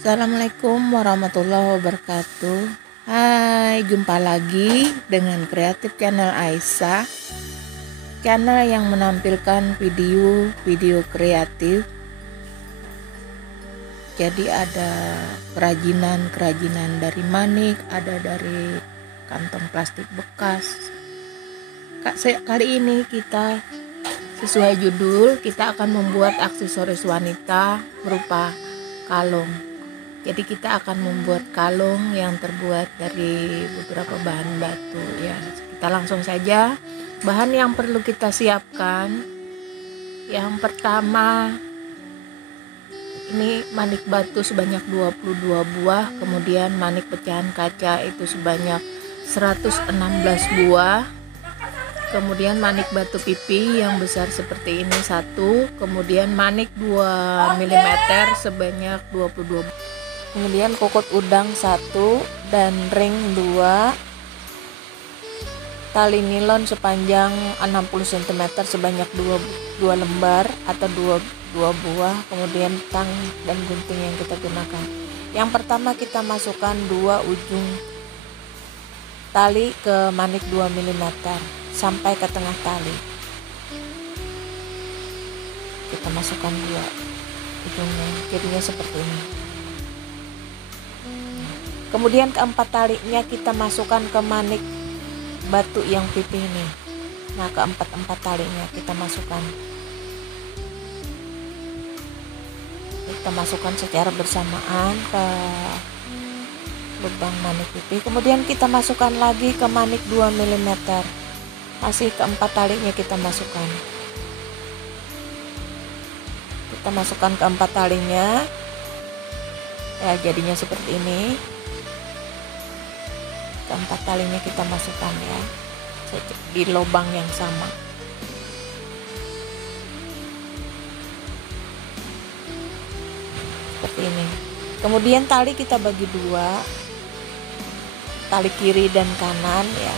Assalamualaikum warahmatullahi wabarakatuh. Hai, jumpa lagi dengan Kreatif Channel Aisyah, channel yang menampilkan video-video kreatif. Jadi ada kerajinan dari manik, ada dari kantong plastik bekas. Kali ini kita sesuai judul, kita akan membuat aksesoris wanita berupa kalung. Jadi kita akan membuat kalung yang terbuat dari beberapa bahan batu ya. Kita langsung saja. Bahan yang perlu kita siapkan, yang pertama ini manik batu sebanyak 22 buah, kemudian manik pecahan kaca itu sebanyak 116 buah, kemudian manik batu pipi yang besar seperti ini 1, kemudian manik 2 mm sebanyak 22 buah. Kemudian kokot udang 1 dan ring 2, tali nilon sepanjang 60 cm sebanyak 2 lembar atau 2 buah, kemudian tang dan gunting yang kita gunakan. Yang pertama kita masukkan 2 ujung tali ke manik 2 mm sampai ke tengah tali. Kita masukkan 2 ujungnya, jadinya seperti ini. Kemudian keempat talinya kita masukkan ke manik batu yang pipi ini. Nah, keempat talinya kita masukkan. Kita masukkan secara bersamaan ke lubang manik pipi. Kemudian kita masukkan lagi ke manik 2 mm. Masih keempat talinya kita masukkan. Kita masukkan keempat talinya. Ya, jadinya seperti ini. Keempat talinya kita masukkan ya di lubang yang sama. Seperti ini. Kemudian tali kita bagi 2, tali kiri dan kanan ya.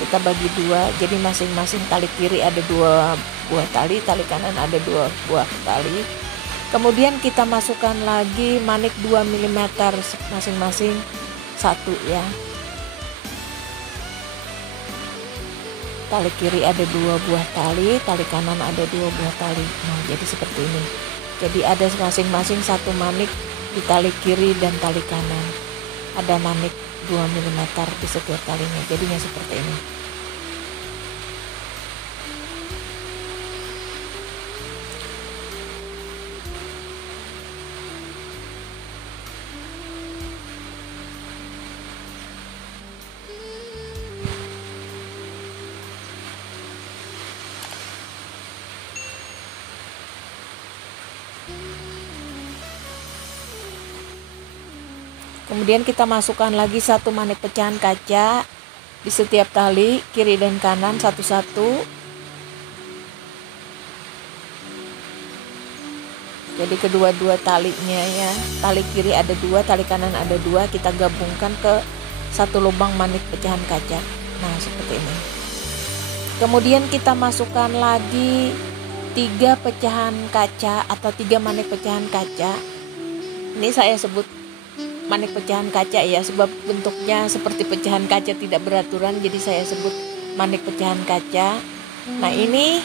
Kita bagi 2, jadi masing-masing tali kiri ada 2 buah tali, tali kanan ada 2 buah tali. Kemudian kita masukkan lagi manik 2 mm masing-masing 1 ya. Tali kiri ada 2 buah tali, tali kanan ada 2 buah tali. Nah, jadi seperti ini. Jadi ada masing-masing 1 manik di tali kiri dan tali kanan. Ada manik 2 mm di setiap talinya. Jadinya seperti ini. Kemudian kita masukkan lagi 1 manik pecahan kaca di setiap tali kiri dan kanan satu-satu. Jadi kedua-dua talinya ya, tali kiri ada 2, tali kanan ada 2, kita gabungkan ke 1 lubang manik pecahan kaca. Nah, seperti ini. Kemudian kita masukkan lagi 3 pecahan kaca atau 3 manik pecahan kaca. Ini saya sebut manik pecahan kaca ya, sebab bentuknya seperti pecahan kaca tidak beraturan, jadi saya sebut manik pecahan kaca. Nah, ini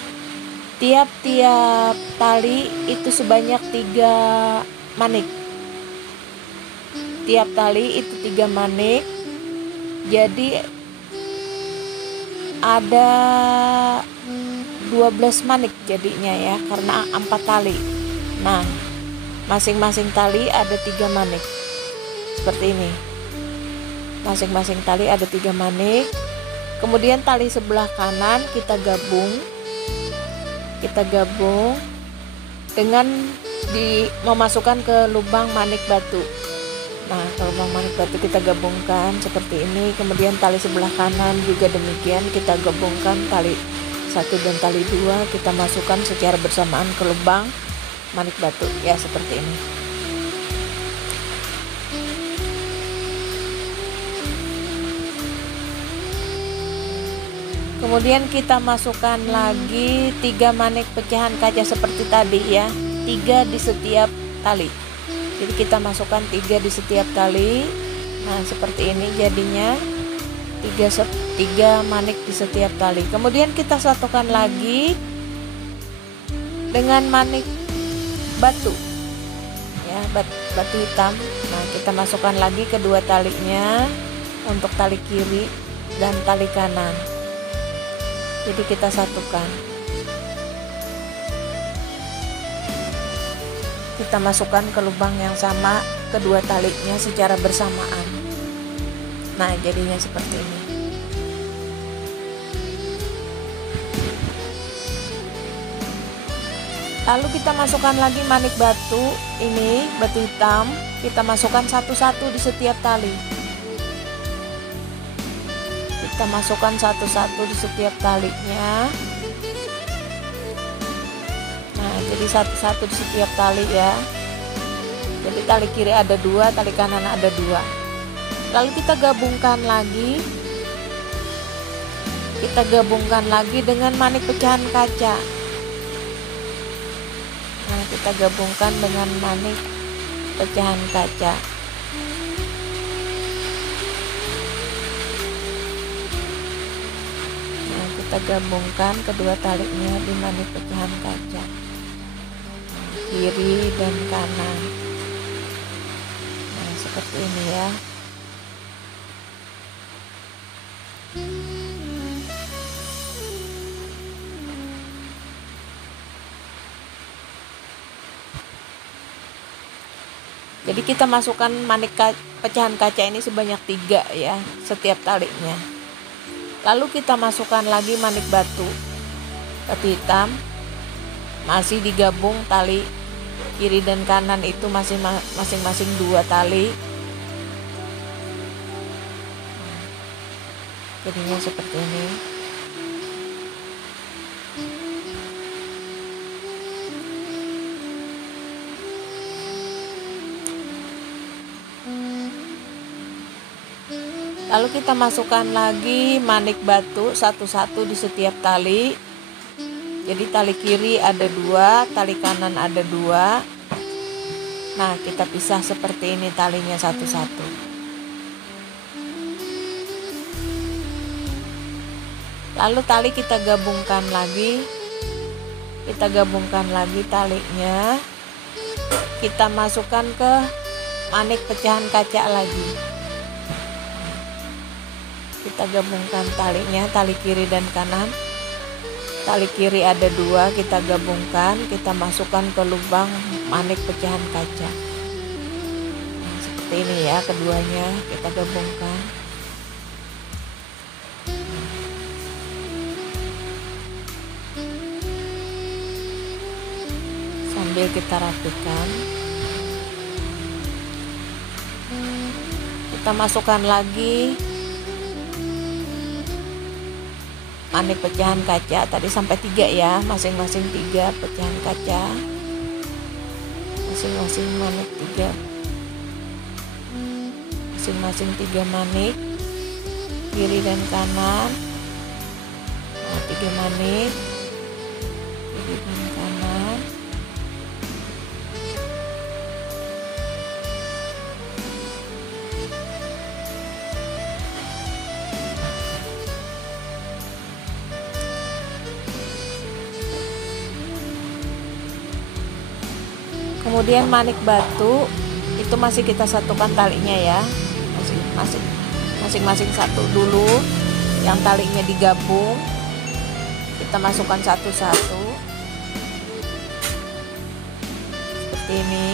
tiap-tiap tali itu sebanyak 3 manik. Tiap tali itu 3 manik. Jadi ada 12 manik jadinya ya, karena 4 tali. Nah, masing-masing tali ada 3 manik. Seperti ini. Masing-masing tali ada 3 manik. Kemudian tali sebelah kanan kita gabung dengan memasukkan ke lubang manik batu. Nah, ke lubang manik batu kita gabungkan seperti ini. Kemudian tali sebelah kanan juga demikian, kita gabungkan tali 1 dan tali 2, kita masukkan secara bersamaan ke lubang manik batu ya, seperti ini. Kemudian kita masukkan lagi 3 manik pecahan kaca seperti tadi ya, 3 di setiap tali. Jadi kita masukkan 3 di setiap tali. Nah, seperti ini jadinya 3 manik di setiap tali. Kemudian kita satukan lagi dengan manik batu ya, batu hitam. Nah, kita masukkan lagi kedua talinya untuk tali kiri dan tali kanan. Jadi kita satukan. Kita masukkan ke lubang yang sama kedua talinya secara bersamaan. Nah, jadinya seperti ini. Lalu kita masukkan lagi manik batu, ini batu hitam, kita masukkan satu-satu di setiap tali. Kita masukkan satu-satu di setiap talinya. Nah, jadi satu-satu di setiap tali ya. Jadi tali kiri ada 2, tali kanan ada 2. Lalu kita gabungkan lagi. Kita gabungkan lagi dengan manik pecahan kaca. Nah, kita gabungkan dengan manik pecahan kaca. Nah, kita gabungkan kedua talinya di manik pecahan kaca, kiri dan kanan. Nah, seperti ini ya. Jadi kita masukkan manik pecahan kaca ini sebanyak 3 ya, setiap talinya. Lalu kita masukkan lagi manik batu hitam, masih digabung tali kiri dan kanan itu masing-masing 2 tali. Jadinya seperti ini. Lalu kita masukkan lagi manik batu satu-satu di setiap tali. Jadi tali kiri ada 2, tali kanan ada 2. Nah, kita pisah seperti ini talinya satu-satu. Lalu tali kita gabungkan lagi. Kita gabungkan lagi talinya. Kita masukkan ke manik pecahan kaca lagi. Kita gabungkan talinya, tali kiri dan kanan. Tali kiri ada 2, kita gabungkan, kita masukkan ke lubang manik pecahan kaca. Nah, seperti ini ya, keduanya kita gabungkan. Sambil kita rapikan. Kita masukkan lagi manik pecahan kaca, tadi sampai 3 ya, masing-masing 3 pecahan kaca, masing-masing manik 3, masing-masing 3 manik kiri dan kanan. Nah, 3 manik kiri dan kanan. Kemudian manik batu itu masih kita satukan talinya ya, masing-masing satu dulu, yang talinya digabung kita masukkan satu-satu seperti ini.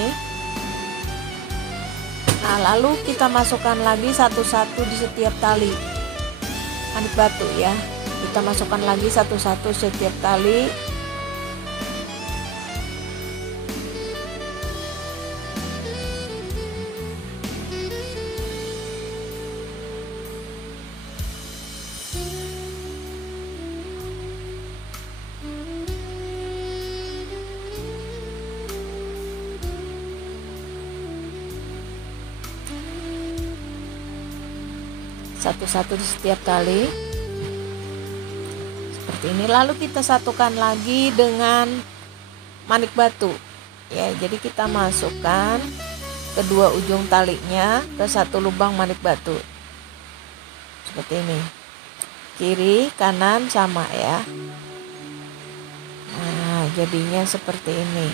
Nah, lalu kita masukkan lagi satu-satu di setiap tali manik batu ya, kita masukkan lagi satu-satu setiap tali. Satu-satu di setiap tali seperti ini. Lalu kita satukan lagi dengan manik batu ya, jadi kita masukkan kedua ujung talinya ke satu lubang manik batu seperti ini, kiri kanan sama ya. Nah, jadinya seperti ini.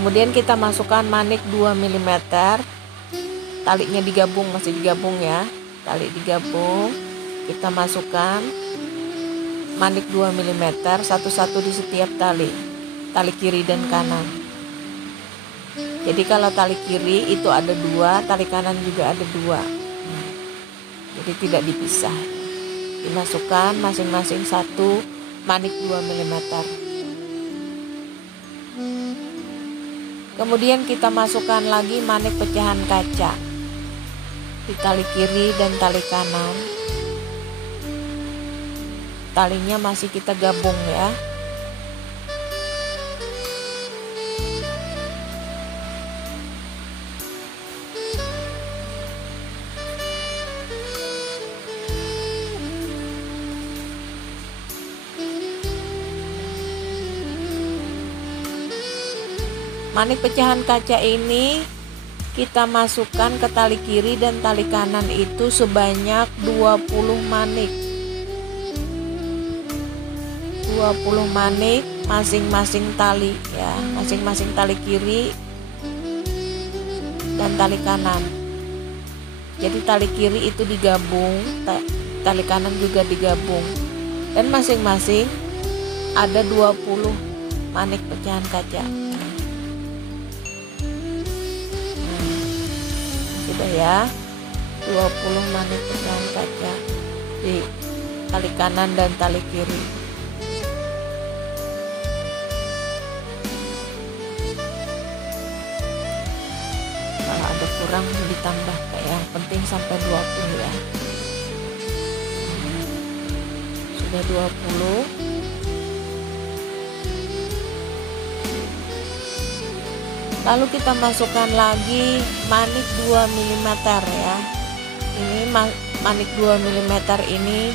Kemudian kita masukkan manik 2 mm, talinya digabung, masih digabung ya, tali digabung, kita masukkan manik 2 mm satu-satu di setiap tali kiri dan kanan. Jadi kalau tali kiri itu ada 2, tali kanan juga ada 2, jadi tidak dipisah, dimasukkan masing-masing satu manik 2 mm. Kemudian kita masukkan lagi manik pecahan kaca di tali kiri dan tali kanan. Talinya masih kita gabung ya. Manik pecahan kaca ini kita masukkan ke tali kiri dan tali kanan itu sebanyak 20 manik. 20 manik masing-masing tali ya, masing-masing tali kiri dan tali kanan. Jadi tali kiri itu digabung, tali kanan juga digabung. Dan masing-masing ada 20 manik pecahan kaca. Sudah ya, 20 manik pecahan kaca di tali kanan dan tali kiri. Kalau ada kurang ditambah, yang penting sampai 20 ya. Sudah 20. Lalu kita masukkan lagi manik 2 mm ya. Ini manik 2 mm ini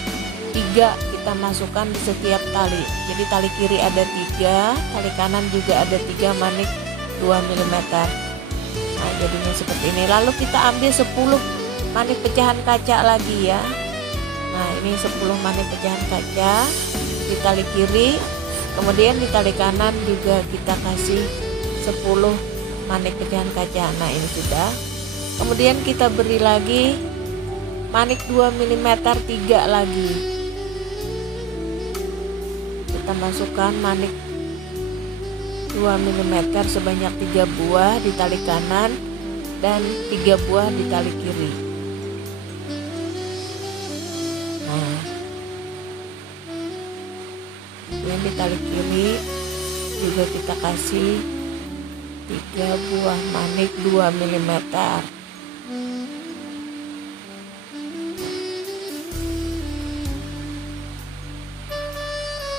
3 kita masukkan di setiap tali. Jadi tali kiri ada 3, tali kanan juga ada 3 manik 2 mm. Nah, jadinya seperti ini. Lalu kita ambil 10 manik pecahan kaca lagi ya. Nah, ini 10 manik pecahan kaca di tali kiri. Kemudian di tali kanan juga kita kasih 10 manik pecahan kaca. Nah, ini sudah. Kemudian kita beri lagi manik 2 mm 3 lagi. Kita masukkan manik 2 mm sebanyak 3 buah di tali kanan dan 3 buah di tali kiri. Nah, yang di tali kiri juga kita kasih 3 buah manik 2 mm.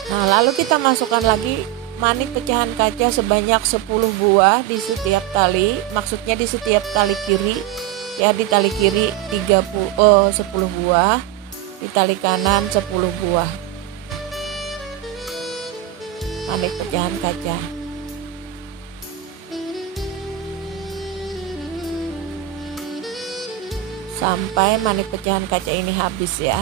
Nah, lalu kita masukkan lagi manik pecahan kaca sebanyak 10 buah di setiap tali, maksudnya di setiap tali kiri ya. Di tali kiri 10 buah, di tali kanan 10 buah manik pecahan kaca. Sampai manik pecahan kaca ini habis ya.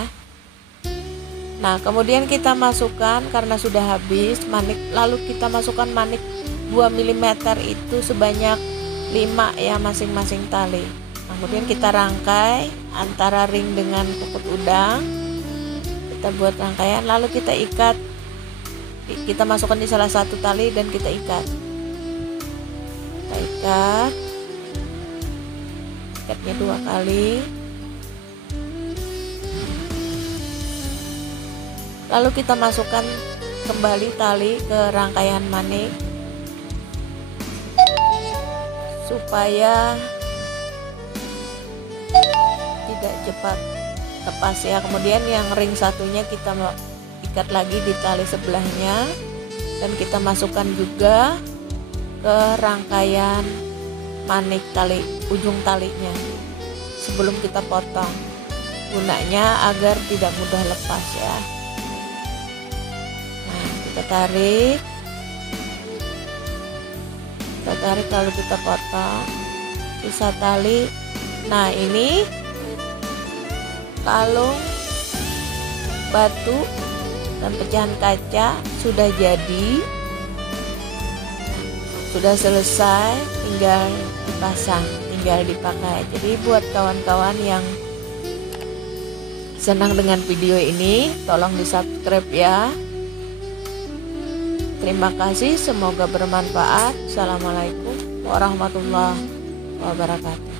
Nah, kemudian kita masukkan, karena sudah habis manik, lalu kita masukkan manik 2 mm itu sebanyak 5 ya masing-masing tali. Kemudian kita rangkai antara ring dengan kukut udang. Kita buat rangkaian, lalu kita ikat. Kita masukkan di salah satu tali dan kita ikat. Kita ikat. Ikatnya 2 kali. Lalu kita masukkan kembali tali ke rangkaian manik supaya tidak cepat lepas ya. Kemudian yang ring satunya kita ikat lagi di tali sebelahnya dan kita masukkan juga ke rangkaian manik tali ujung talinya sebelum kita potong, gunanya agar tidak mudah lepas ya. Nah, kita tarik lalu kita potong sisa tali. Nah, ini kalung batu dan pecahan kaca sudah jadi, sudah selesai, tinggal dipasang, tinggal dipakai. Jadi buat kawan-kawan yang senang dengan video ini, tolong di subscribe ya. Terima kasih, semoga bermanfaat. Assalamualaikum warahmatullahi wabarakatuh.